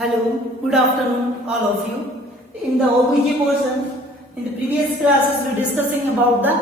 Hello, good afternoon, all of you. In the OBG portion, in the previous classes, we were discussing about the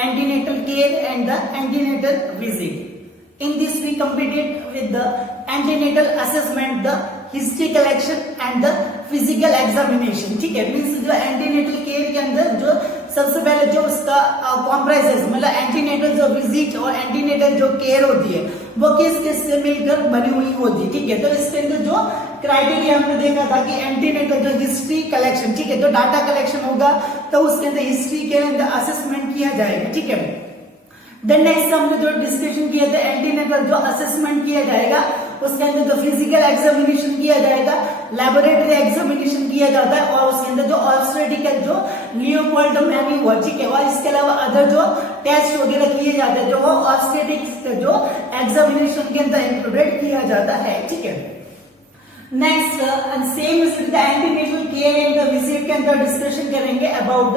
antenatal care and the antenatal visit. In this, we completed with the antenatal assessment, the history collection and the physical examination. ठीक है, means जो antenatal care के अंदर जो सबसे पहले जो उसका कॉम्प्राइजेस मतलब एंटीनेटल जो विजिट और एंटीनेटल जो केयर होती है वो किस किस से मिलकर बनी हुई होती है। ठीक है, तो इसके अंदर जो क्राइटेरिया हमने देखा था कि एंटीनेटल जो हिस्ट्री कलेक्शन, ठीक है, तो डाटा कलेक्शन होगा तो उसके अंदर हिस्ट्री के अंदर असेसमेंट किया जाएगा। ठीक है, देन नेक्स्ट हमने जो डिस्कशन किया था एंटीनेटल जो असेसमेंट किया जाएगा उसके अंदर जो फिजिकल एग्जामिनेशन किया जाएगा, लैबोरेटरी एग्जामिनेशन किया जाता है और उसके अंदर जो ऑब्स्टेट्रिकल जो लियोपोल्डोमेनी हुआ, ठीक है, और इसके अलावा अदर जो टेस्ट वगैरह किए जाते हैं जो वो ऑब्स्टेट्रिक्स जो एग्जामिनेशन के अंदर इंक्लूडेड किया जाता है। ठीक है, next same with the antenatal care and the visit के अंदर डिस्कशन करेंगे about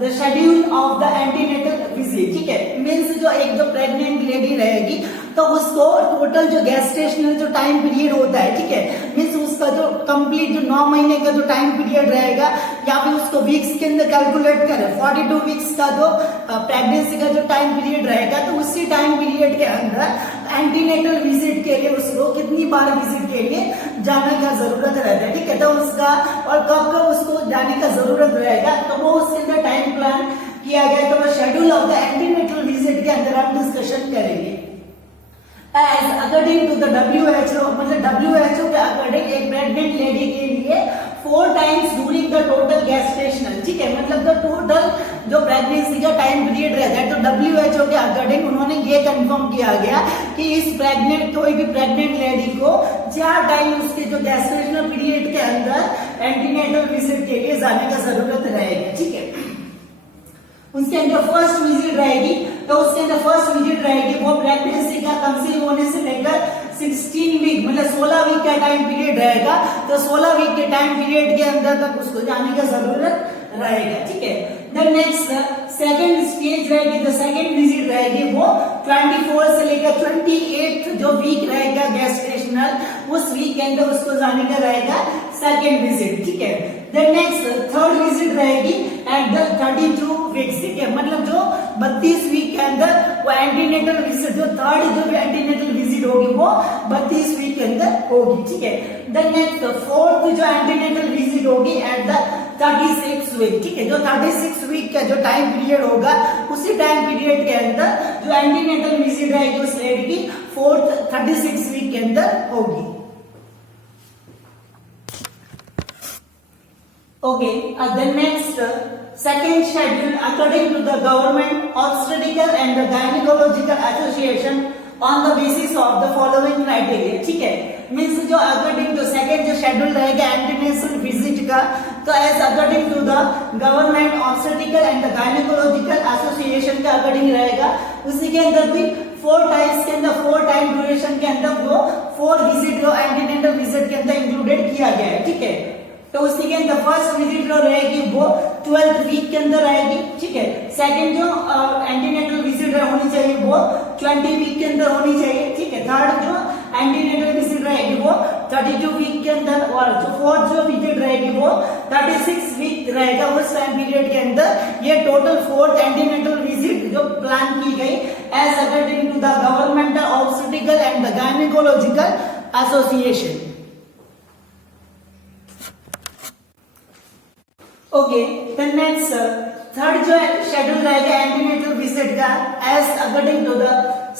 the schedule of the antenatal visit. ठीक है, मीन्स जो एक जो प्रेग्नेंट लेडी रहेगी तो उसको टोटल जो गेस्टेशनल जो टाइम पीरियड होता है, ठीक है, मीन्स उसका जो कंप्लीट जो 9 महीने का जो टाइम पीरियड रहेगा या फिर उसको वीक्स के अंदर कैलकुलेट करें 42 वीक्स का जो प्रेगनेंसी का जो टाइम पीरियड रहेगा तो उसी टाइम पीरियड के अंदर एंटीनेटल विजिट के लिए उसको कितनी बार विजिट के लिए जाने का जरूरत रहता है। ठीक है, तो उसका और कब कब उसको जाने का जरूरत रहेगा तो वो उसके अंदर टाइम प्लान किया गया, तो वो schedule of the antenatal visit के अंदर हम डिस्कशन करेंगे। As according to the WHO, मतलब WHO के अकॉर्डिंग एक प्रेग्नेंट लेडी के लिए 4 times during the total gestational, ठीक है, मतलब द टोटल जो प्रेगनेंसी का टाइम पीरियड रहता है तो WHO के अकॉर्डिंग उन्होंने ये कंफर्म किया गया कि इस प्रेग्नेंट कोई भी प्रेग्नेंट लेडी को 4 टाइम उसके जो गेस्टेशनल पीरियड के अंदर एंटीनेटल विजिट के लिए जाने का जरूरत रहेगी। ठीक है, उसके अंदर फर्स्ट विजिट रहेगी तो उसके अंदर फर्स्ट विजिट रहेगी वो प्रेगनेंसी का कंसीव होने से लेकर 16 वीक मतलब 16 वीक का टाइम पीरियड रहेगा, तो 16 वीक के टाइम पीरियड के अंदर तक उसको जाने का जरूरत रहेगा। ठीक है, देन नेक्स्ट सेकंड स्टेज रहेगी, तो सेकंड विजिट रहेगी वो 24 से लेकर 28 जो वीक रहेगा गेस्टेशनल उस वीक के अंदर उसको जाने का रहेगा सेकंड विजिट। ठीक है, देन नेक्स्ट थर्ड विजिट रहेगी एट द 32 वीक्स, ठीक है, मतलब जो 32 वीक के अंदर वो एंटीनेटल विजिट जो थर्ड जो एंटीनेटल विजिट होगी वो 32 वीक के अंदर होगी। ठीक है, देन नेक्स्ट फोर्थ जो एंटीनेटल विजिट होगी एट द 36 वीक, ठीक है, जो 36 वीक का जो टाइम पीरियड होगा उसी टाइम पीरियड के अंदर जो एंटीनेटल विजिट रहेगी उस लेडी की फोर्थ 36 वीक के अंदर होगी। Okay, then next second schedule according to the government obstetrical and the gynecological association on the basis of the following criteria। ठीक है, मीन्स जो अकॉर्डिंग टू सेकंड जो शेड्यूल रहेगा एंटीनेटल विजिट का तो as according to the government obstetrical and the gynaecological association का according रहेगा। उसी के अंदर भी 4 टाइम्स के अंदर 4 टाइम ड्यूरेशन के अंदर वो 4 विजिट जो एंटीनेटल विजिट के अंदर इंक्लूडेड किया गया है। ठीक है, तो उसी के अंदर फर्स्ट विजिट जो रहेगी वो 12th वीक के अंदर रहेगी। ठीक है, सेकंड जो एंटीनेटल विजिट होनी चाहिए वो 20 वीक के अंदर होनी चाहिए। ठीक है, थर्ड जो एंटीनेटल विजिट रहेगी वो 32 वीक के अंदर और जो फोर्थ जो विजिट रहेगी वो 36 वीक रहेगा उस टाइम पीरियड के अंदर। ये टोटल फोर्थ एंटीनेटल विजिट जो प्लान की गई as according to the governmental obstetrical and the gynaecological association. Okay, then next third जो शेड्यूल रहेगा एंटीनेटल विजिट का as according to the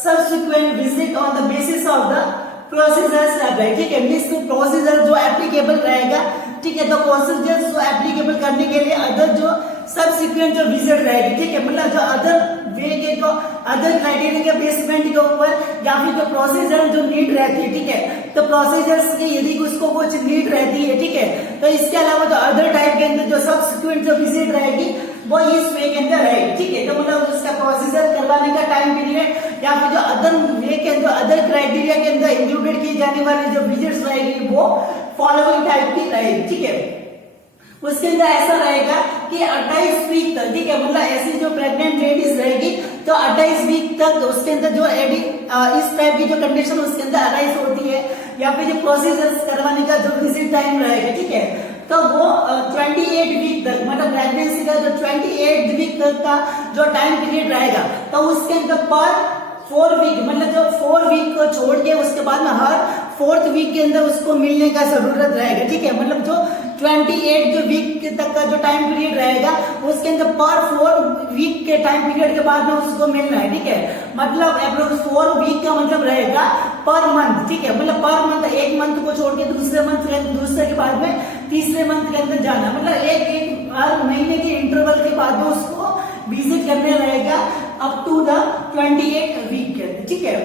subsequent visit on the basis of the procedures रहेगा। ठीक है, means procedure जो applicable रहेगा, ठीक है, तो प्रोसीजर जो एप्लीकेबल करने के लिए अदर जो सब्सिक्वेंट जो विजिट रहेगी, ठीक है, मतलब जो अदर वे के को अदर क्राइटेरिया के बेसमेंट के ऊपर या फिर जो प्रोसीजर जो नीड रहती है, ठीक है, तो प्रोसीजर्स की यदि उसको कुछ नीड रहती है, ठीक है, तो इसके अलावा जो अदर टाइप के अंदर जो सब्सिक्वेंट जो विजिट रहेगी वो इस वे के अंदर रहेगी। ठीक है, तो मतलब उसका प्रोसीजर करवाने का टाइम पीरियड या फिर जो अदर वे के अंदर अदर क्राइटेरिया के अंदर इंक्लूडेड की जाने वाली जो विजिट्स रहेगी वो फॉलोइंग टाइप की रहेगी। ठीक है, उसके अंदर ऐसा रहेगा कि 28 वीक तक, ठीक है, मतलब ऐसी जो प्रेग्नेंट लेडीज रहेगी तो 28 वीक तक उसके अंदर जो इस टाइप की जो कंडीशन उसके अंदर अराइज होती है या फिर जो प्रोसीजर्स करवाने का जो विजिट टाइम रहेगा, ठीक है, तो वो 28 वीक तक, मतलब प्रेगनेंसी का जो 28 वीक तक का जो टाइम पीरियड रहेगा, तो उसके अंदर पर 4 वीक, मतलब जो 4 वीक को छोड़ के उसके बाद में हर 4th वीक के अंदर उसको मिलने का जरूरत रहेगा, ठीक है, मतलब जो 28 जो वीक तक का जो टाइम पीरियड रहेगा उसके अंदर पर 4 वीक के टाइम पीरियड के बाद में उसको मिलना है, ठीक है, मतलब अप्रोक्स 4 वीक का मतलब रहेगा पर मंथ, ठीक है, मतलब पर मंथ, एक मंथ को छोड़ के दूसरे के बाद में तीसरे मंथ के अंदर जाना, मतलब एक हर महीने के इंटरवल के बाद में उसको विजिट करने रहेगा अप टू द 28 वीक के, ठीक है।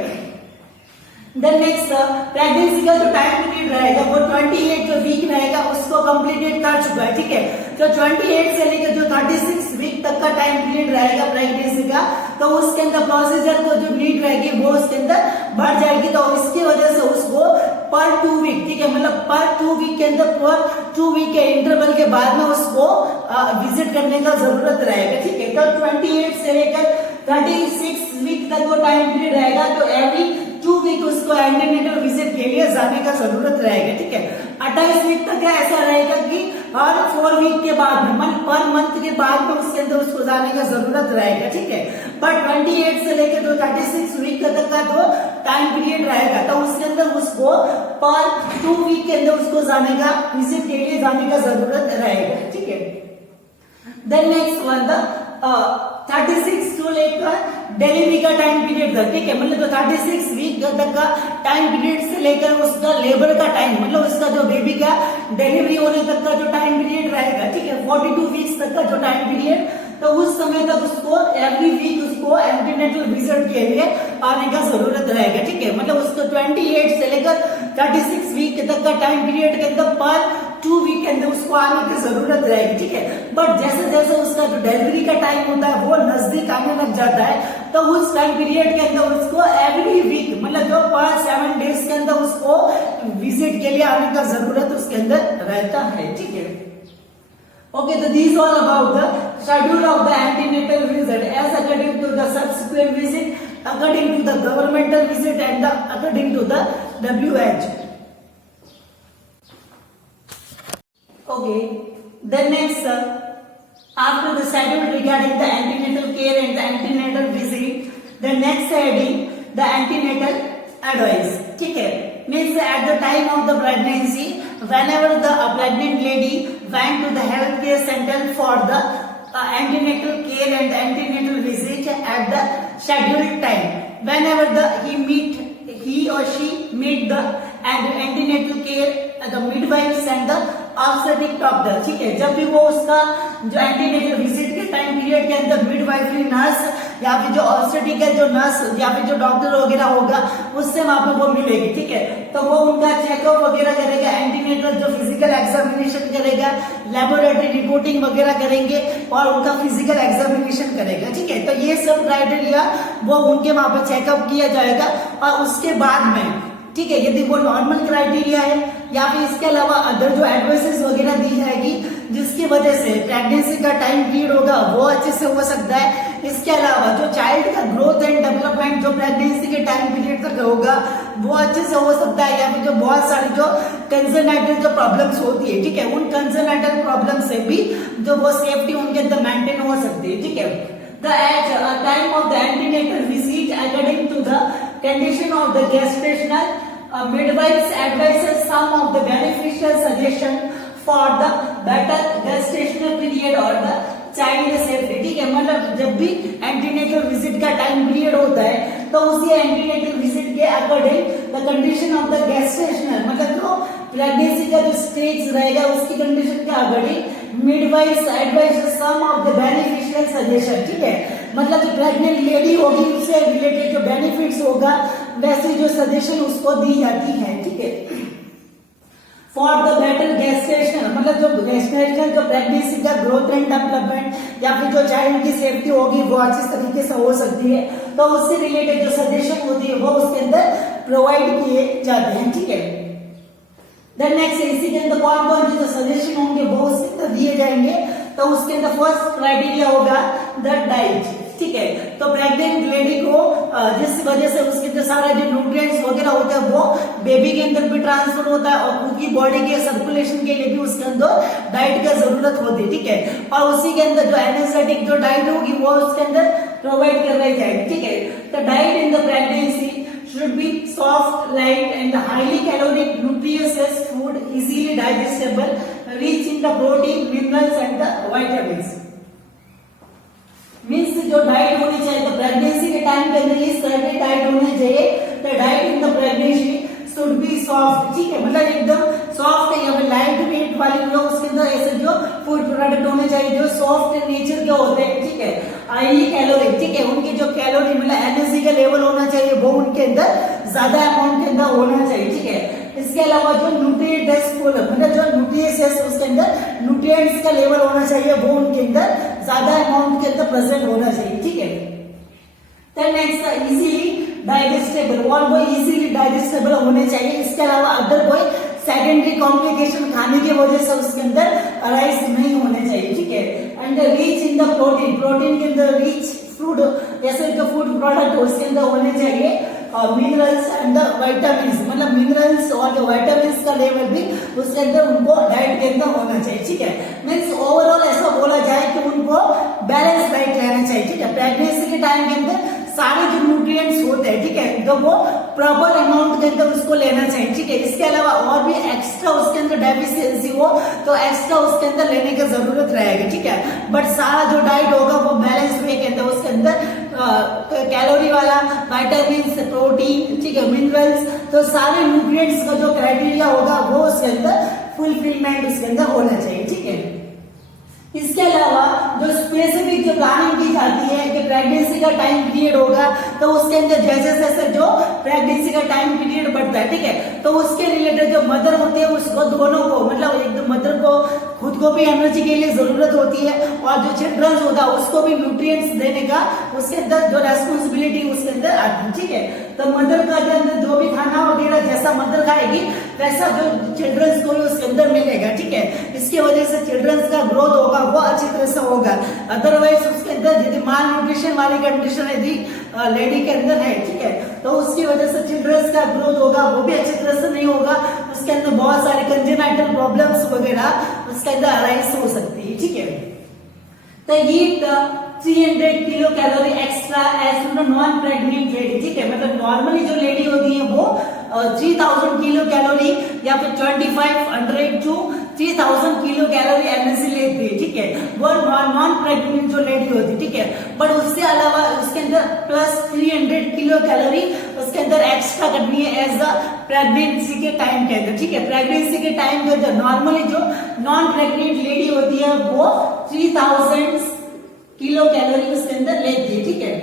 देन नेक्स्ट प्रेगनेंसी का जो टाइम पीरियड रहेगा वो 28 जो वीक रहेगा उसको कंप्लीटेड कर चुका है, ठीक है, तो 28 से लेकर जो 36 वीक तक का टाइम पीरियड रहेगा प्रेगनेंसी का, तो उसके अंदर प्रोसीजर को जो नीड रहेगी वो उसके अंदर बढ़ जाएगी, तो इसकी वजह से उसको पर 2 वीक, ठीक है, मतलब पर 2 वीक के अंदर पर 2 वीक के इंटरवल के बाद में उसको विजिट करने का जरूरत रहेगा, ठीक है, तो 28 से लेकर 36 वीक तक वो टाइम पीरियड रहेगा, तो एवरी 2 वीक उसको एंटीनेटल विजिट के लिए जाने का जरूरत रहेगा, ठीक है। 28 वीक तक ऐसा रहेगा कि हर 4 वीक के बाद में, पर मंथ के बाद में उसके अंदर उसको जाने का जरूरत रहेगा, ठीक है, बट 28 से लेकर जो 36 वीक तक का जो टाइम पीरियड रहेगा, तो उसके अंदर उसको पर 2 वीक के अंदर उसको जाने का, विजिट के लिए जाने का जरूरत रहेगा, ठीक है। देन नेक्स्ट वन द 36 से लेकर डिलीवरी का टाइम पीरियड तक, ठीक है, मतलब जो 36 वीक तक का टाइम पीरियड से लेकर उसका लेबर का टाइम, मतलब उसका जो बेबी का डिलीवरी होने तक का जो टाइम पीरियड रहेगा, ठीक है, 42 वीक्स तक का जो टाइम पीरियड, तो उस समय तक उसको एवरी वीक उसको एंटीनेटल विजिट के लिए आने का जरूरत रहेगा, ठीक है, मतलब उसको 28 से लेकर 36 वीक तक का टाइम पीरियड के अंदर पर 2 वीक के अंदर उसको आने की जरूरत रहेगी, ठीक है, बट जैसे जैसे उसका जो डिलीवरी का टाइम होता है वो नजदीक आने लग जाता है, तो उस टाइम पीरियड के अंदर उसको एवरी वीक, मतलब जो पर 7 डेज के अंदर उसको विजिट के लिए आने का जरूरत उसके अंदर रहता है, ठीक है। Okay, so these all about the schedule of the antenatal visit as according to the subsequent visit, according to the governmental visit and according to the WH. Okay, then next after the schedule regarding the antenatal care and the antenatal visit, the next heading the antenatal advice, ठीक है, means at the time of the pregnancy, whenever the pregnant lady went to the healthcare center for the antenatal care and antenatal visit at the scheduled time, whenever he or she meet the antenatal care, the midwives and the obstetric doctor, ठीक है, जब भी वो उसका जो antenatal visit के time period के अंदर मिडवाइफरी नर्स या फिर जो ऑब्स्टेट्रिक है जो नर्स या फिर जो डॉक्टर वगैरह होगा उससे वहां पे वो मिलेगी, ठीक है, तो वो उनका चेकअप वगैरह करेगा, एंटीनेटल जो फिजिकल एग्जामिनेशन करेगा, लेबोरेटरी रिपोर्टिंग वगैरह करेंगे और उनका फिजिकल एग्जामिनेशन करेगा, ठीक है, तो ये सब क्राइटेरिया वो उनके वहां पे चेकअप किया जाएगा, और उसके बाद में, ठीक है, यदि वो नॉर्मल क्राइटेरिया है या फिर इसके अलावा अदर जो एडवाइसेस वगैरह दी जाएगी जिसकी वजह से प्रेगनेंसी का टाइम पीरियड होगा वो अच्छे से हो सकता है, इसके अलावा जो चाइल्ड का ग्रोथ एंड डेवलपमेंट जो प्रेगनेंसी के टाइम पीरियड तक होगा वो अच्छे से हो सकता है, या फिर जो बहुत सारी जो कंजर्नाइटल जो प्रॉब्लम्स होती है, ठीक है, उन कंजर्नाइटल प्रॉब्लम से भी जो वो सेफ्टी उनके अंदर मेंटेन हो सकती है, ठीक है। The time of the antenatal visit according to the condition of the gestational, midwives advises some of the beneficial suggestion for the better gestational period or the child safety, ठीक है, मतलब जब भी एंटीनेटल विजिट का time period होता है तो उसी एंटीनेटल विजिट के according the condition of the gestational, मतलब जो प्रेगनेंसी का जो स्टेज रहेगा उसकी कंडीशन के according midwifes advise some of the beneficial suggestion, ठीक है, मतलब जो प्रेग्नेंट लेडी होगी उससे रिलेटेड जो बेनिफिट्स होगा वैसे जो सजेशन उसको दी जाती है, ठीक है, फॉर द बेटर गेस्टेशन, मतलब जो गेस्टेशनल जो प्रेगनेंसी का ग्रोथ एंड डेवलपमेंट या फिर जो चाइल्ड की सेफ्टी होगी वो अच्छे तरीके से हो सकती है, तो उससे रिलेटेड जो सजेशन होती है वो उसके अंदर प्रोवाइड किए जाते हैं, ठीक है। देन नेक्स्ट इसी के अंदर कौन कौन जो सजेशन होंगे वो उसके अंदर दिए जाएंगे, तो उसके अंदर फर्स्ट क्राइटेरिया होगा द डाइट, ठीक है, तो प्रेग्नेंट लेडी को जिस वजह से उसके जो सारा जो न्यूट्रिएंट्स वगैरह होता है वो बेबी के अंदर भी ट्रांसफर होता है और उनकी बॉडी के सर्कुलेशन के लिए भी उसके अंदर डाइट का जरूरत होती है, ठीक है। और उसी के अंदर जो एनर्जेटिक जो डाइट होगी वो उसके अंदर प्रोवाइड करवाई जाएगी, ठीक है। तो diet in the pregnancy should be soft, light and highly caloric, nutritious food, easily digestible, rich in the protein, minerals and the vitamins. Means जो डाइट होनी चाहिए तो प्रेगनेंसी के टाइम के अंदर इस तरह की डाइट होनी चाहिए। तो diet in the pregnancy should be soft, ठीक है, मतलब एकदम सॉफ्ट या फिर लाइट वेट वाली जो उसके अंदर ऐसे जो फूड प्रोडक्ट होने चाहिए जो सॉफ्ट नेचर के होते हैं, ठीक है। हाईली कैलोरी, ठीक है, उनकी जो कैलोरी मतलब एनर्जी का लेवल होना चाहिए वो उनके अंदर ज्यादा अमाउंट के अंदर होना चाहिए, ठीक है। इसके अलावा जो न्यूट्रिएंट्स मतलब जो न्यूट्रिएंट्स उसके अंदर न्यूट्रिएंट्स का लेवल होना चाहिए वो उनके अंदर ज्यादा अमाउंट के अंदर प्रेजेंट होना चाहिए, ठीक है। तो नेक्स्ट इजीली डाइजेस्टेबल और वो इजीली डाइजेस्टेबल होने चाहिए। इसके अलावा अदर कोई सेकेंडरी कॉम्प्लिकेशन खाने की वजह से उसके अंदर अराइज नहीं होने चाहिए, ठीक है। And rich in the protein, protein के अंदर रिच फूड जैसे जो फूड प्रोडक्ट उसके अंदर होने चाहिए और मिनरल्स एंड द विटामिन्स मतलब मिनरल्स और जो विटामिन्स का लेवल भी उसके अंदर उनको डाइट के अंदर होना चाहिए, ठीक है। मीन्स ओवरऑल ऐसा बोला जाए कि उनको बैलेंस डाइट रहना चाहिए, ठीक है। प्रेगनेंसी के टाइम के अंदर सारे जो न्यूट्रिएंट्स होते हैं, ठीक है, तो वो प्रॉपर अमाउंट के अंदर उसको लेना चाहिए, ठीक है। इसके अलावा और भी एक्स्ट्रा उसके अंदर डेफिशिएंसी हो तो एक्स्ट्रा उसके अंदर लेने की जरूरत रहेगी, ठीक है। बट सारा जो डाइट होगा वो बैलेंस वे के अंदर उसके अंदर कैलोरी वाला, विटामिन, प्रोटीन, ठीक है, मिनरल्स, तो सारे न्यूट्रिएंट्स का जो क्राइटेरिया होगा वो उसके अंदर फुलफिलमेंट उसके अंदर होना चाहिए, ठीक है। इसके अलावा जो स्पेसिफिक जो प्लानिंग की जाती है कि प्रेगनेंसी का टाइम पीरियड होगा तो उसके अंदर जैसे जैसे जो प्रेगनेंसी का टाइम पीरियड बढ़ता है, ठीक है, तो उसके रिलेटेड जो मदर होती है उसको दोनों को मतलब एकदम मदर को खुद को भी एनर्जी के लिए जरूरत होती है और जो चिल्ड्रन होता है उसको भी न्यूट्रिएंट्स देने का उसके अंदर जो रेस्पॉन्सिबिलिटी उसके अंदर आती है, ठीक है। तो मदर का जो अंदर जो भी खाना वगैरह जैसा मदर खाएगी वैसा जो चिल्ड्रंस को भी उसके अंदर मिलेगा, ठीक है। इसकी वजह से चिल्ड्रंस का ग्रोथ होगा वो अच्छी तरह से होगा। अदरवाइज उसके अंदर यदि माल न्यूट्रिशन वाली कंडीशन यदि लेडी के अंदर है, ठीक है, तो उसकी वजह से चिल्ड्रंस का ग्रोथ होगा वो भी अच्छी तरह से नहीं होगा। उसके अंदर बहुत सारे कंजेनाइटल प्रॉब्लम्स वगैरह उसके अंदर अराइज हो सकती है, ठीक है। तो ये 300 kilo calorie extra as non pregnant lady, ठीक है, मतलब नॉर्मली जो लेडी होती है वो 3000 किलो कैलोरी या फिर 2500 टू 3000 किलो कैलोरी एनर्जी लेती है, ठीक है, वो नॉन प्रेग्नेंट जो लेडी होती है, ठीक है। बट उससे अलावा उसके अंदर प्लस 300 किलो कैलोरी उसके अंदर एक्स्ट्रा करनी है एज अ प्रेगनेंसी के टाइम के अंदर, ठीक है। प्रेगनेंसी के टाइम के अंदर नॉर्मली जो नॉन प्रेग्नेंट लेडी होती है वो 3000 किलो कैलोरी उसके अंदर लेती है, ठीक है।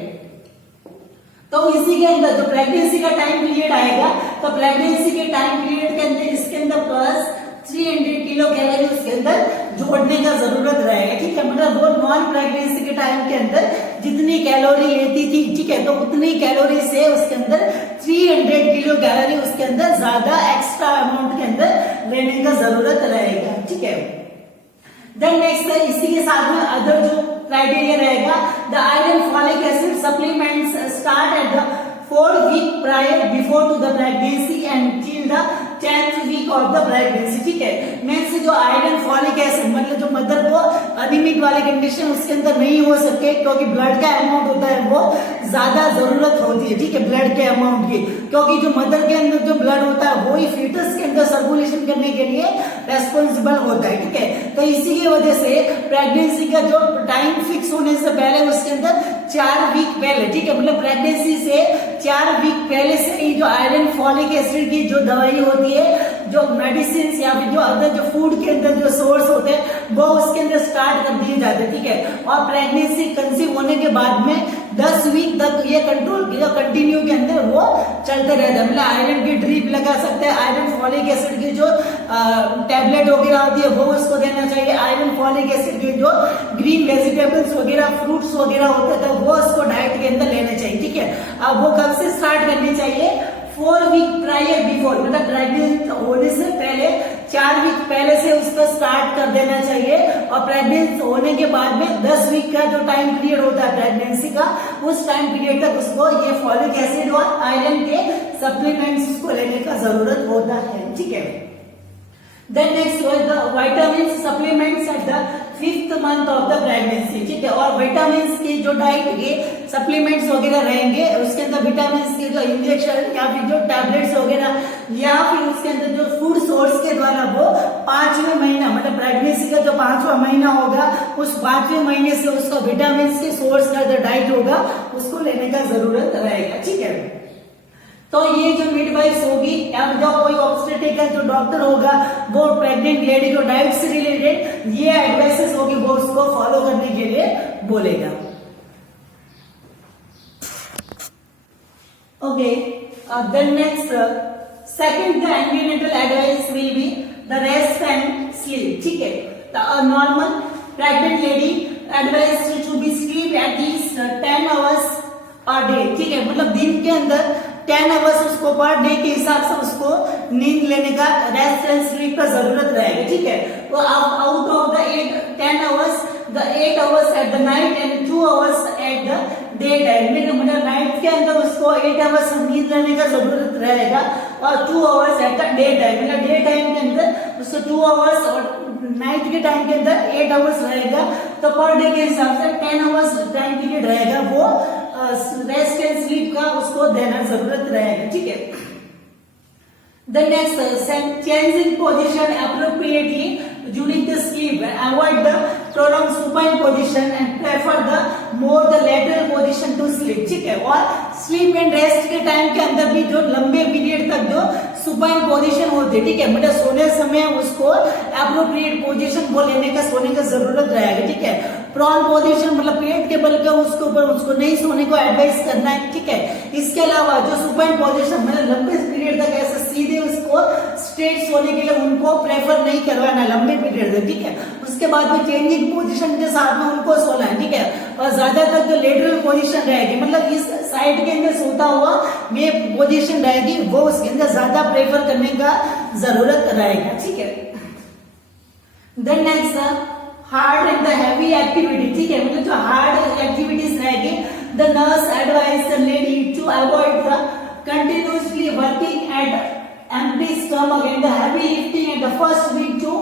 तो इसी के अंदर जो प्रेगनेंसी का टाइम पीरियड आएगा तो प्रेगनेंसी के टाइम पीरियड के अंदर इसके अंदर प्लस 300 किलो कैलोरी उसके अंदर जोड़ने का जरूरत रहेगा, ठीक है। मतलब वो नॉन प्रेगनेंसी के टाइम के अंदर जितनी कैलोरी लेती थी, ठीक है, तो उतनी कैलोरी से उसके अंदर 300 किलो कैलोरी उसके अंदर ज्यादा एक्स्ट्रा अमाउंट के अंदर लेने का जरूरत रहेगा, ठीक है। देन नेक्स्ट इसी के साथ में अदर जो क्राइटेरिया रहेगा the iron folic acid supplements start at the 4th week prior before to the pregnancy and till the 10th week of the pregnancy, ठीक है। मीन्स जो आयरन फॉलिक एसिड मतलब जो मदर को अनिमिक वाली कंडीशन उसके अंदर नहीं हो सके क्योंकि ब्लड का अमाउंट होता है वो ज्यादा जरूरत होती है, ठीक है, ब्लड के अमाउंट की, क्योंकि जो मदर के अंदर जो ब्लड होता है वो ही फीटस के अंदर सर्कुलेशन करने के लिए रेस्पॉन्सिबल होता है, ठीक है। तो इसी की वजह से प्रेगनेंसी का जो टाइम फिक्स होने से पहले उसके अंदर 4 वीक पहले, ठीक है, मतलब प्रेगनेंसी से 4 वीक पहले से ही जो आयरन फॉलिक एसिड की जो दवाई होती है, जो मेडिसिन या फिर जो अदर जो फूड के अंदर जो सोर्स होते हैं वो उसके अंदर स्टार्ट कर दिए जाते हैं, ठीक है। और प्रेगनेंसी कंसीव होने के बाद में 10 वीक तक ये कंट्रोल कंटिन्यू के अंदर वो चलते रहता है। मतलब आयरन की ड्रिप लगा सकते हैं, आयरन फॉलिक एसिड की जो टैबलेट वगैरह होती है वो उसको देना चाहिए, आयरन फॉलिक एसिड की जो ग्रीन वेजिटेबल्स वगैरह फ्रूट्स वगैरह होते थे वो उसको डाइट के अंदर लेना चाहिए, ठीक है। अब वो कब से स्टार्ट करनी चाहिए? 4 वीक प्रायर बिफोर, मतलब प्रेग्नेंट होने से पहले 4 वीक पहले से उसको स्टार्ट कर देना चाहिए। और प्रेगनेंसी होने के बाद में 10 वीक का जो टाइम पीरियड होता है प्रेगनेंसी का, उस टाइम पीरियड तक उसको ये फॉलिक एसिड और आयरन के सप्लीमेंट्स उसको लेने का जरूरत होता है, ठीक है। Then next was the vitamin supplements at the 5th month of the pregnancy, ठीक है। और विटामिन की जो डाइट के सप्लीमेंट्स वगैरह रहेंगे, उसके अंदर विटामिन के जो इंजेक्शन या फिर जो टैबलेट्स वगैरह या फिर उसके अंदर जो फूड सोर्स के द्वारा वो 5वें महीना मतलब प्रेगनेंसी का जो 5वां महीना होगा, उस 5वें महीने से उसका विटामिन के सोर्स का जो डाइट होगा उसको लेने का जरूरत रहेगा, ठीक है। तो ये जो मिडवाइफ होगी या जो कोई ऑब्स्टेट्रिक जो डॉक्टर होगा, वो प्रेग्नेंट लेडी को डाइट से रिलेटेड ये एडवाइसेस होगी वो उसको फॉलो करने के लिए बोलेगा। Okay, then next second the antenatal advice will be the rest and sleep, ठीक है। The normal pregnant lady advice to be sleep at least 10 hours per day, ठीक है। मतलब दिन के अंदर 10 आवर्स उसको पर डे के हिसाब से उसको नींद लेने का, रेस्ट एंड स्लीप का जरूरत रहेगा, ठीक है। तो out of the 10 hours, the 8 hours at the night and 2 hours at the day time, मतलब नाइट के अंदर उसको 8 आवर्स नींद लेने का जरूरत रहेगा और 2 hours at the day time, मतलब डे टाइम के अंदर उसको 2 आवर्स और नाइट के टाइम के अंदर 8 आवर्स रहेगा। तो पर डे के हिसाब से 10 आवर्स टाइम पीरियड रहेगा, वो रेस्ट एंड स्लीप का उसको देना जरूरत रहेगा, ठीक है। The next changing position appropriately during the sleep, avoid the prolonged supine position and prefer the more the lateral position to sleep, ठीक है। और स्लीप एंड रेस्ट के टाइम के अंदर भी जो लंबे पीरियड तक जो सुपाइन पोजीशन होती है, ठीक है, मतलब सोने समय उसको एप्रोप्रिएट पोजीशन वो लेने का, सोने का जरूरत रहेगा, ठीक है। प्रॉन पोजीशन मतलब पेट के बल के उसके ऊपर उसको नहीं सोने को एडवाइस करना है, ठीक है। इसके अलावा जो सुपाइन पोजीशन मतलब लंबे पीरियड तक ऐसे सीधे उसको स्ट्रेट सोने के लिए उनको प्रेफर नहीं करवाना लंबे पीरियड तक, ठीक है। उसके बाद में चेंजिंग पोजीशन के साथ में उनको सोना है, ठीक है। और ज्यादातर जो लेटरल पोजीशन रहेगी, मतलब इस साइड के अंदर सोता हुआ ये पोजीशन रहेगी, वो उसके अंदर ज्यादा प्रेफर करने का जरूरत रहेगा, ठीक है। Then next hard and the heavy activity, ठीक है, मतलब जो हार्ड एक्टिविटीज रहेगी, the nurse advise the lady to avoid the continuously working at empty stomach and the heavy lifting at the first week to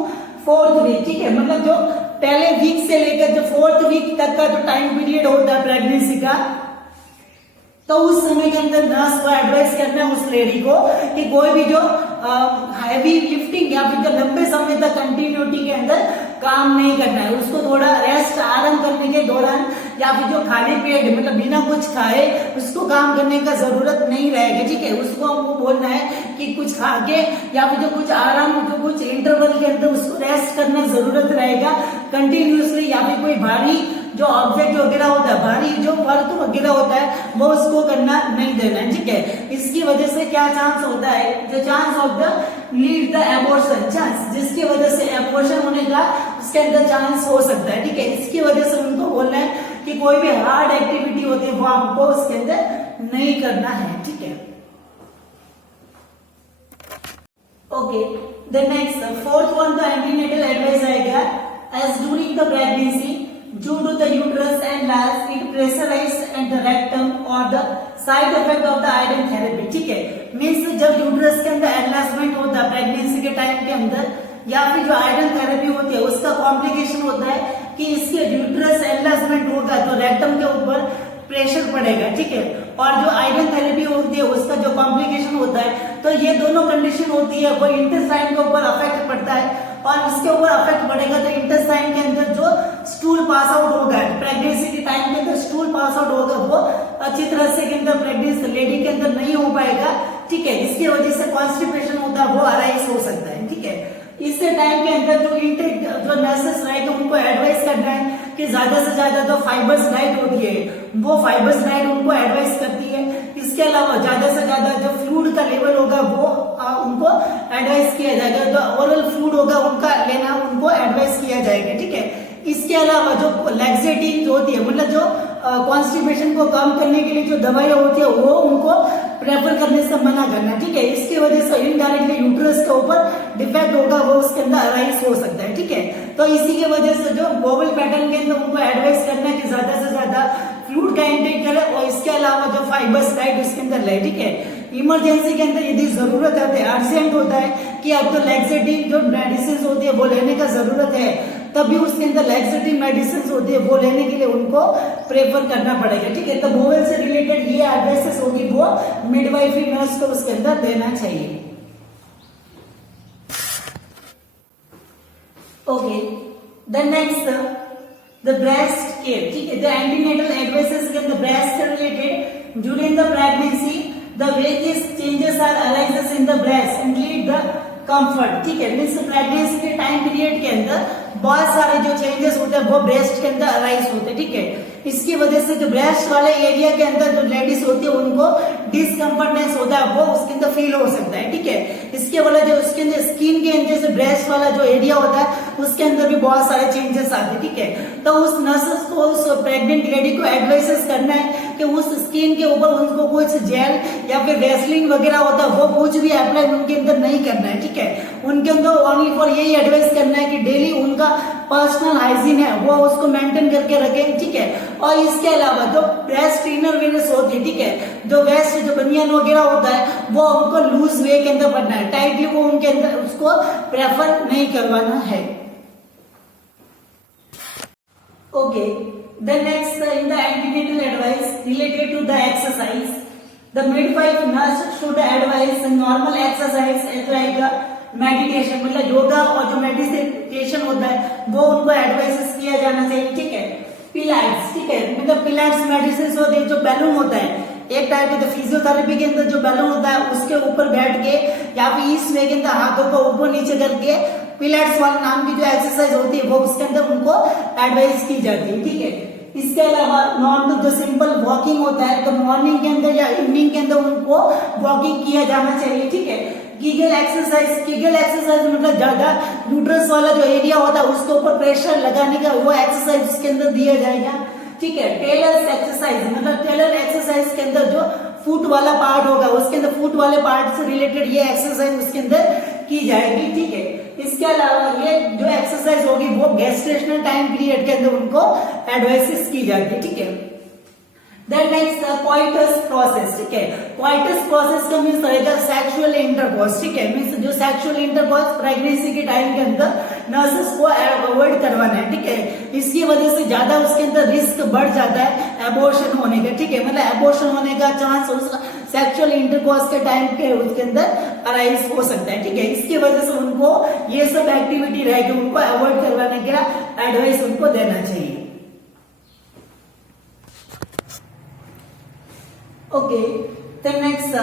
4th week, ठीक है। मतलब जो पहले वीक से लेकर जो 4th वीक तक का जो टाइम पीरियड होता है प्रेगनेंसी का, तो उस समय के अंदर नर्स को एडवाइस करना है उस लेडी को कि कोई भी जो हैवी लिफ्टिंग या फिर जो लंबे समय तक कंटिन्यूटी के अंदर काम नहीं करना है, उसको थोड़ा रेस्ट आराम करने के दौरान या फिर जो खाली पेट मतलब बिना कुछ खाए उसको काम करने का जरूरत नहीं रहेगा, ठीक है। उसको हमको बोलना है कि कुछ खा के या फिर जो कुछ आराम जो कुछ इंटरवल के अंदर उसको रेस्ट करना जरूरत रहेगा कंटिन्यूअसली, या फिर कोई भारी जो ऑब्जेक्ट वगैरह होता है, भारी जो वर्क वगैरह होता है वो उसको करना नहीं देना है, ठीक है। इसकी वजह से क्या चांस होता है, जो chance of the lead the abortion chance, जिसकी वजह से एबॉर्शन होने का उसके अंदर चांस हो सकता है, ठीक है। इसकी वजह से उनको बोलना है कि कोई भी हार्ड एक्टिविटी होती है वो आपको उसके अंदर नहीं करना है, ठीक है। Okay, the next 4th one the antenatal advice आएगा, as during the pregnancy due to the uterus enlarge it pressurize and the rectum or the side effect of the iron therapy, ठीक है। मीन्स जब uterus के अंदर enlargement होता है pregnancy के time के अंदर या फिर जो आयरन थेरेपी होती है उसका कॉम्प्लिकेशन होता है कि इसके यूट्रस एनलार्जमेंट होगा तो रेक्टम के ऊपर प्रेशर पड़ेगा, ठीक है। और जो आयरन थेरेपी होती है उसका जो कॉम्प्लिकेशन होता है, तो ये दोनों कंडीशन होती है, वो इंटेस्टाइन के ऊपर अफेक्ट पड़ता है और इसके ऊपर अफेक्ट पड़ेगा तो इंटेस्टाइन के अंदर जो स्टूल पास आउट होगा प्रेगनेंसी के टाइम के अंदर स्टूल पास आउट होगा वो अच्छी तरह से के अंदर प्रेगनेंसी लेडी के अंदर नहीं हो पाएगा, ठीक है। इसकी वजह से कॉन्स्टिपेशन होता है वो अराइज हो सकता है, ठीक है। इससे टाइम के अंदर जो इंटेक जो नर्सेस रहेंगे उनको एडवाइस करना है कि ज्यादा से ज्यादा जो फाइबर्स डाइट होती है वो फाइबर्स डाइट उनको एडवाइस करती है। इसके अलावा ज्यादा से ज्यादा जो फ्लूइड का लेवल होगा वो उनको एडवाइस किया जाएगा, जो ओरल फ्लूइड होगा उनका लेना उनको एडवाइस किया जाएगा, ठीक है। इसके अलावा जो लैक्सेटिव होती है मतलब जो कॉन्स्टिपेशन को कम करने के लिए जो दवाइयां होती है वो उनको प्रेफर करने से मना करना, ठीक है। इसकी वजह से इनडायरेक्टली यूट्रस के ऊपर डिफेक्ट होगा, वो उसके अंदर अराइज हो सकता है, ठीक है। तो इसी की वजह से जो बोवल पैटर्न के अंदर उनको एडवाइस करना है कि ज्यादा से ज्यादा फ्लूइड का इंटेक करें और इसके अलावा जो फाइबर्स डाइट उसके अंदर ले, ठीक है। इमरजेंसी के अंदर यदि जरूरत है, अर्जेंट होता है कि आपको लैक्सेटिव जो मेडिसिन होती है वो लेने का जरूरत है, तभी उसके अंदर लैक्सेटिव मेडिसिन होती है वो लेने के लिए उनको प्रेफर करना पड़ेगा, ठीक है। तो बोवेल से रिलेटेड ये एडवाइसेस होगी वो मिडवाइफरी नर्स को उसके अंदर देना चाहिए। Okay, the next the breast care, ठीक है। द एंटीनेटल एडवाइसेस के अंदर ब्रेस्ट से related during the pregnancy the various changes are arises in the breast and lead the comfort, ठीक है। मीन्स प्रेगनेंसी के टाइम पीरियड के अंदर बहुत सारे जो चेंजेस होते हैं वो ब्रेस्ट के अंदर अराइज होते हैं, ठीक है। इसकी वजह से जो ब्रेस्ट वाले एरिया के अंदर जो लेडीज होती है उनको डिस्कम्फर्टनेस होता है वो उसके अंदर फील हो सकता है, ठीक है। इसके वाला जो उसके अंदर स्किन के अंदर से ब्रेस्ट वाला जो एरिया होता है उसके अंदर भी बहुत सारे चेंजेस आते हैं, ठीक है। तो उस नर्सेस को उस प्रेग्नेंट लेडी को एडवाइसेस करना है कि उस स्किन के ऊपर उनको कुछ जेल या फिर वैसलीन वगैरह होता है वो कुछ भी अप्लाई उनके अंदर नहीं करना है, ठीक है। उनके अंदर ओनली फॉर यही एडवाइस करना है कि डेली उनका पर्सनल हाइजीन है वो उसको मेंटेन करके रखें, ठीक है। और इसके अलावा जो ब्रेस्ट इनर वेयर्स होती है, ठीक है, जो वेस्ट जो बनियान वगैरह होता है वो उनको लूज वे के अंदर पड़ना है, टाइटली वो उनके अंदर उसको प्रेफर नहीं करवाना है। Okay, the next in the antenatal advice related to the exercise, the midwife nurse should advise normal exercise as like meditation, मतलब योगा और जो मेडिटेशन होता है वो उनको एडवाइस किया जाना चाहिए, ठीक है। पिलाइट्स, ठीक है, मतलब पिलाइट्स मेडिसिन होती है, जो बैलून होता है एक टाइप के, तो फिजियोथेरेपी के अंदर जो बैलून होता है उसके ऊपर बैठ के या फिर इस वे के अंदर हाथों को ऊपर नीचे करके पिलाइट्स वाले नाम की जो एक्सरसाइज होती है वो उसके अंदर उनको एडवाइस की जाती है, ठीक है। इसके अलावा नॉर्मल जो सिंपल वॉकिंग होता है तो मॉर्निंग के अंदर या इवनिंग के अंदर उनको वॉकिंग किया जाना चाहिए, ठीक है। कीगल एक्सरसाइज मतलब ज्यादा यूट्रस वाला जो एरिया होता है उसके ऊपर प्रेशर लगाने का वो एक्सरसाइज उसके अंदर दिया जाएगा, ठीक है। टेलर एक्सरसाइज मतलब टेलर एक्सरसाइज के अंदर जो फुट वाला पार्ट होगा उसके अंदर फुट वाले पार्ट से रिलेटेड ये एक्सरसाइज उसके अंदर की जाएगी, ठीक है। इसके अलावा ये जो एक्सरसाइज होगी वो गेस्टेशनल टाइम पीरियड के अंदर उनको एडवाइसेस की जाती है, ठीक है। Then next coitus process, ठीक है। coitus process का मीन्स रहेगा सेक्सुअल इंटरकोर्स, ठीक है। मीन्स जो सेक्सुअल इंटरकोर्स प्रेगनेंसी के टाइम के अंदर नर्सेस को अवॉइड करवाना है, ठीक है। इसकी वजह से ज्यादा उसके अंदर रिस्क बढ़ जाता है एबॉर्शन होने का, ठीक है। मतलब एबॉर्शन होने का चांस उस सेक्सुअल इंटरकोर्स के टाइम के उसके अंदर अराइज हो सकता है, ठीक है। इसकी वजह से उनको ये सब एक्टिविटी रहेगी उनको अवॉइड करवाने का एडवाइस उनको देना चाहिए। Okay, the next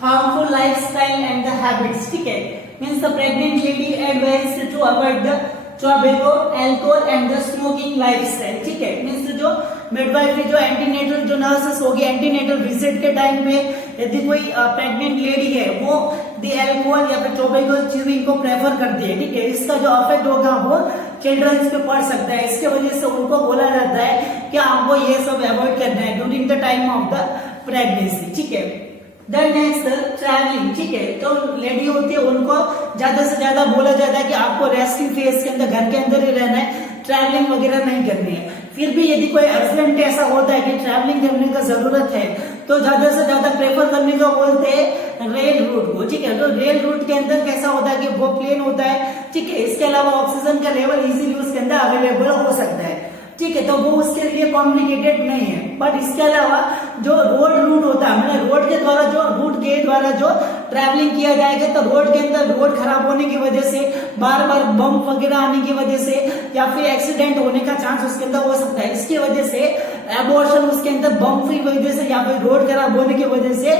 harmful lifestyle and the habits, ठीक है। means the pregnant lady advised to avoid the tobacco, alcohol and the smoking lifestyle, ठीक है। means जो मिडवाइफरी जो एंटीनेटल जो नर्सेस होगी एंटीनेटल विजिट के टाइम पे यदि कोई प्रेग्नेंट लेडी है वो दी अल्कोहल या फिर टोबैको च्यूइंग को प्रेफर करती है, ठीक है। इसका जो इफेक्ट होगा वो चिल्ड्रंस पे पड़ सकता है, इसके वजह से उनको बोला जाता है कि आपको ये सब अवॉइड करना है during the time of the pregnancy, ठीक है। देन नेक्स्ट ट्रैवलिंग, ठीक है। तो लेडी होती है उनको ज्यादा से ज्यादा बोला जाता है कि आपको रेस्टिंग फेज के अंदर घर के अंदर ही रहना है, ट्रैवलिंग वगैरह नहीं करनी है। फिर भी यदि कोई अर्जेंट ऐसा होता है कि ट्रैवलिंग करने का जरूरत है तो ज्यादा से ज्यादा प्रेफर करने का बोलते हैं रेल रूट को, ठीक है। तो रेल रूट के अंदर कैसा होता है कि वो प्लेन होता है, ठीक है। इसके अलावा ऑक्सीजन का लेवल इजीली उसके अंदर अवेलेबल हो सकता है, ठीक है। तो वो उसके लिए कॉम्प्लिकेटेड नहीं है। बट इसके अलावा जो रोड रूट होता है मतलब रोड के द्वारा जो रूट के द्वारा जो ट्रैवलिंग किया जाएगा तो रोड के अंदर रोड खराब होने की वजह से बार बार बम वगैरह आने की वजह से या फिर एक्सीडेंट होने का चांस उसके अंदर हो सकता है। इसकी वजह से एबॉर्शन उसके अंदर बम की वजह से या फिर रोड खराब होने की वजह से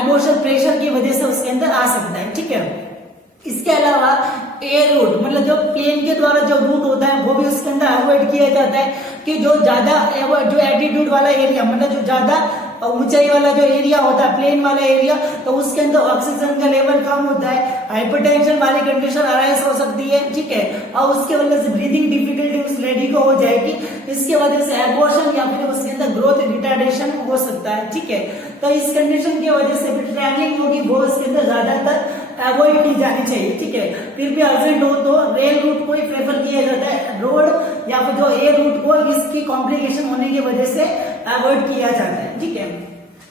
एबॉर्शन प्रेशर की वजह से उसके अंदर आ सकता है, ठीक है। इसके अलावा एयर रूट मतलब जो प्लेन के द्वारा जो रूट होता है वो भी उसके अंदर अवॉइड किया जाता है कि जो ज्यादा जो एल्टीट्यूड वाला एरिया मतलब जो ज्यादा और ऊंचाई वाला जो एरिया होता है, प्लेन वाला एरिया, तो उसके अंदर ऑक्सीजन का लेवल कम होता है, हाइपरटेंशन वाली कंडीशन अराइज हो सकती है, ठीक है, और उसके वजह से ब्रीदिंग डिफिकल्टी उस लेडी को हो जाएगी, इसके वजह से एबॉर्शन या फिर उसके अंदर ग्रोथ रिटार्डेशन हो सकता है, ठीक है। तो इस कंडीशन की वजह से भी ट्रैवलिंग होगी वो उसके अंदर ज्यादातर अवॉइड की जानी चाहिए, ठीक है। फिर भी अर्जेंट हो तो रेल रूट को ही प्रेफर किया जाता है, रोड या फिर जो एयर रूट को इसकी कॉम्प्लिकेशन होने की वजह से अवॉइड किया जाता है, ठीक है।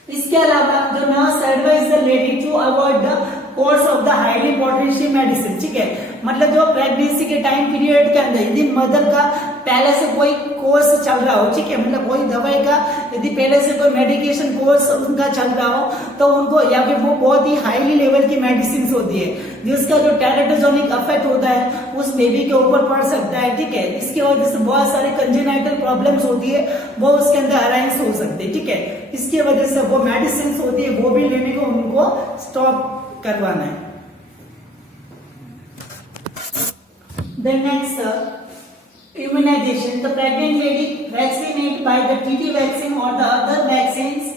इसके अलावा जो nurse advise the lady to avoid the course of the highly potential medicine, ठीक है, मतलब जो प्रेगनेंसी के टाइम पीरियड के अंदर यदि मदर का पहले से कोई कोर्स चल रहा हो, ठीक है, मतलब कोई दवाई का यदि पहले से कोई मेडिकेशन कोर्स उनका चल रहा हो तो उनको, या फिर वो बहुत ही हाईली लेवल की मेडिसिन होती है जिसका जो टेराटोजेनिक इफेक्ट होता है उस बेबी के ऊपर पड़ सकता है, ठीक है, इसकी वजह से बहुत सारे कंजेनाइटल प्रॉब्लम्स होती है वो उसके अंदर अराइज हो सकते हैं, ठीक है, इसकी वजह से वो मेडिसिन होती है वो भी लेने को उनको स्टॉप करवाना है। The next immunization, the pregnant lady vaccinated by the TT vaccine or the other vaccines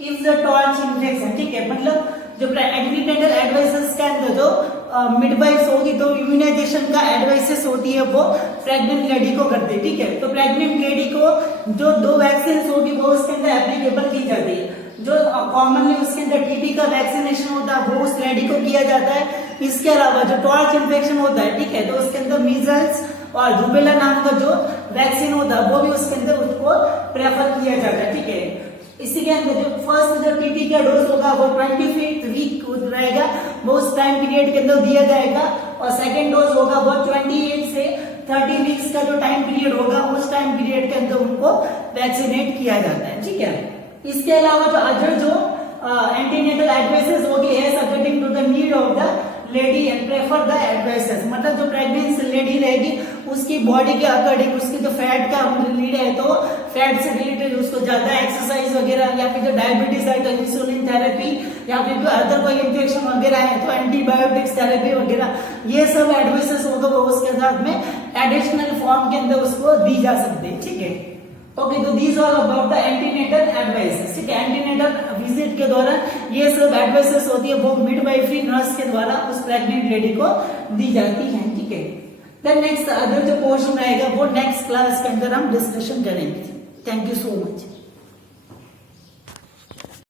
if the torch infection, ठीक है, मतलब जो एग्रीटेंडर एडवाइसेस के अंदर जो मिडवाइफ्स होगी तो इम्यूनाइजेशन का एडवाइसेस होती है वो प्रेग्नेंट लेडी को करते हैं, ठीक है। तो प्रेग्नेंट लेडी को जो 2 वैक्सीन होगी वो उसके अंदर एप्लीकेबल की जाती है, जो कॉमनली उसके अंदर टीबी का वैक्सीनेशन होता है वो उस लेडी को किया जाता है। इसके अलावा जो टॉर्च इन्फेक्शन होता है, ठीक है, तो उसके अंदर मीजल्स और रूबेला नाम का जो वैक्सीन होता है वो भी उसके अंदर उसको प्रेफर किया जाता है, ठीक है। इसी के अंदर जो फर्स्ट जो टीटी का डोज होगा वो 25th वीक रहेगा, वो उस टाइम पीरियड के अंदर दिया जाएगा, और सेकेंड डोज होगा वो 28 से 30 वीक्स का जो टाइम पीरियड होगा उस टाइम पीरियड के अंदर उनको वैक्सीनेट किया जाता है, ठीक है। इसके अलावा जो अदर जो एंटीनेटल एडवाइसेस होगी as according to the need of the lady and prefer the advices, मतलब जो प्रेग्नेंट लेडी रहेगी उसकी बॉडी के अकॉर्डिंग उसकी जो फैट का लीड है तो फैट से रिलेटेड उसको ज्यादा एक्सरसाइज वगैरह, या फिर जो डायबिटीज है तो इंसुलिन थेरेपी, या फिर अदर कोई इन्फेक्शन वगैरह है तो एंटीबायोटिक्स थेरेपी वगैरह, ये सब एडवाइसेस होगा वो उसके साथ में एडिशनल फॉर्म के अंदर उसको दी जा सकती है, ठीक है। ओके, तो these all about the antenatal advices, ठीक है। एंटीनेटल विजिट के दौरान ये सब एडवाइसेस होती है वो मिडवाइफरी नर्स के द्वारा उस प्रेग्नेंट लेडी को दी जाती है, ठीक है। देन नेक्स्ट अदर जो पोर्शन रहेगा वो नेक्स्ट क्लास के अंदर हम डिस्कशन करेंगे। Thank you so much.